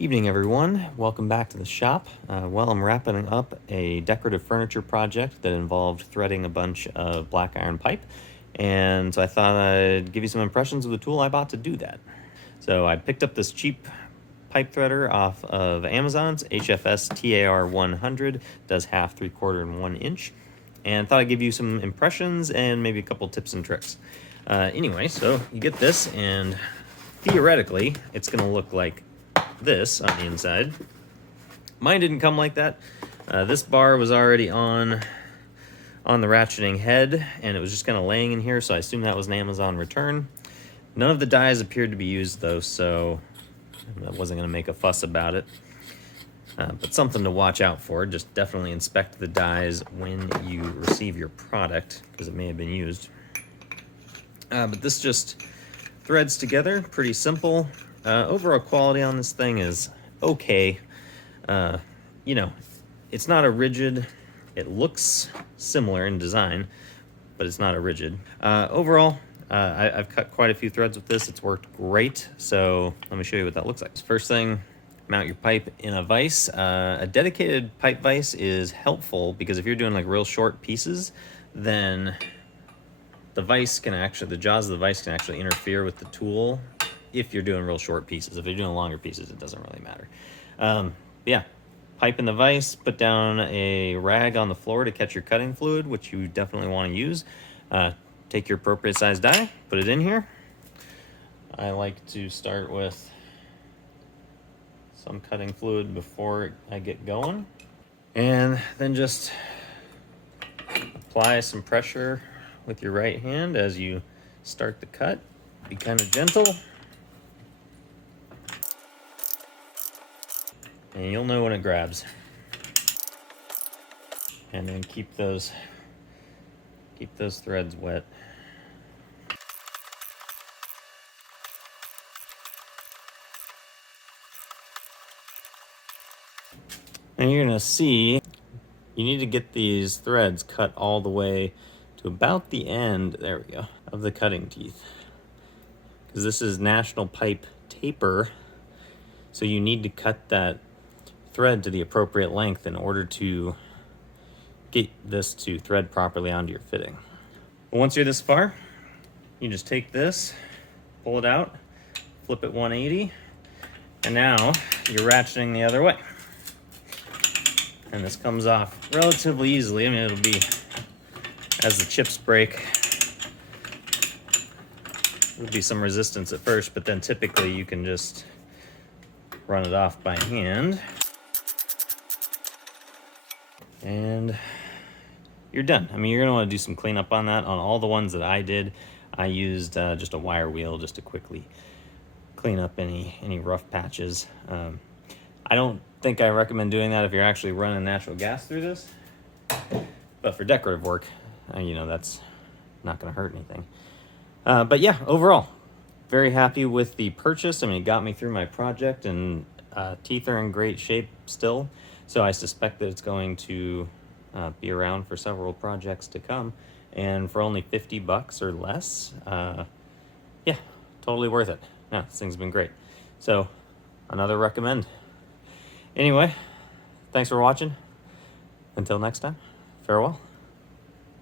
Evening everyone, welcome back to the shop. Well, I'm wrapping up a decorative furniture project that involved threading a bunch of black iron pipe, and so I thought I'd give you some impressions of the tool I bought to do that. So I picked up this cheap pipe threader off of Amazon's HFS TAR-100, does half, 3/4, and 1 inch, and thought I'd give you some impressions and maybe a couple tips and tricks. Anyway, so you get this, and theoretically it's going to look like this on the inside. Mine didn't come like that. This bar was already on the ratcheting head, and it was just kind of laying in here, so I assume that was an Amazon return. None of the dies appeared to be used though, so I wasn't going to make a fuss about it. But something to watch out for. Just definitely inspect the dies when you receive your product, because it may have been used. But this just threads together, pretty simple. Overall quality on this thing is okay. You know, it's not a rigid. It looks similar in design, but it's not a rigid. Overall, I've cut quite a few threads with this. It's worked great. So let me show you what that looks like. First thing, mount your pipe in a vise. A dedicated pipe vise is helpful because if you're doing like real short pieces, then the vise can actually, the jaws of the vise can actually interfere with the tool if you're doing real short pieces. If you're doing longer pieces, it doesn't really matter. Yeah, pipe in the vise, put down a rag on the floor to catch your cutting fluid, which you definitely want to use. Take your appropriate size die, put it in here. I like to start with some cutting fluid before I get going. And then just apply some pressure with your right hand as you start the cut. Be kind of gentle. And you'll know when it grabs. And then keep those threads wet. And you're gonna see, you need to get these threads cut all the way to about the end, there we go, of the cutting teeth. Because this is National Pipe Taper, so you need to cut that thread to the appropriate length in order to get this to thread properly onto your fitting. Once you're this far, you just take this, pull it out, flip it 180, and now you're ratcheting the other way. And this comes off relatively easily. I mean, it'll be, as the chips break, there'll be some resistance at first, but then typically you can just run it off by hand. And you're done. I mean, you're gonna wanna do some cleanup on that. On all the ones that I did, I used just a wire wheel just to quickly clean up any rough patches. I don't think I recommend doing that if you're actually running natural gas through this, but for decorative work, you know, that's not gonna hurt anything. But yeah, overall, very happy with the purchase. I mean, it got me through my project, and teeth are in great shape still. So I suspect that it's going to be around for several projects to come. And for only 50 bucks or less, yeah, totally worth it. Yeah, this thing's been great. So another recommend. Anyway, thanks for watching. Until next time, farewell.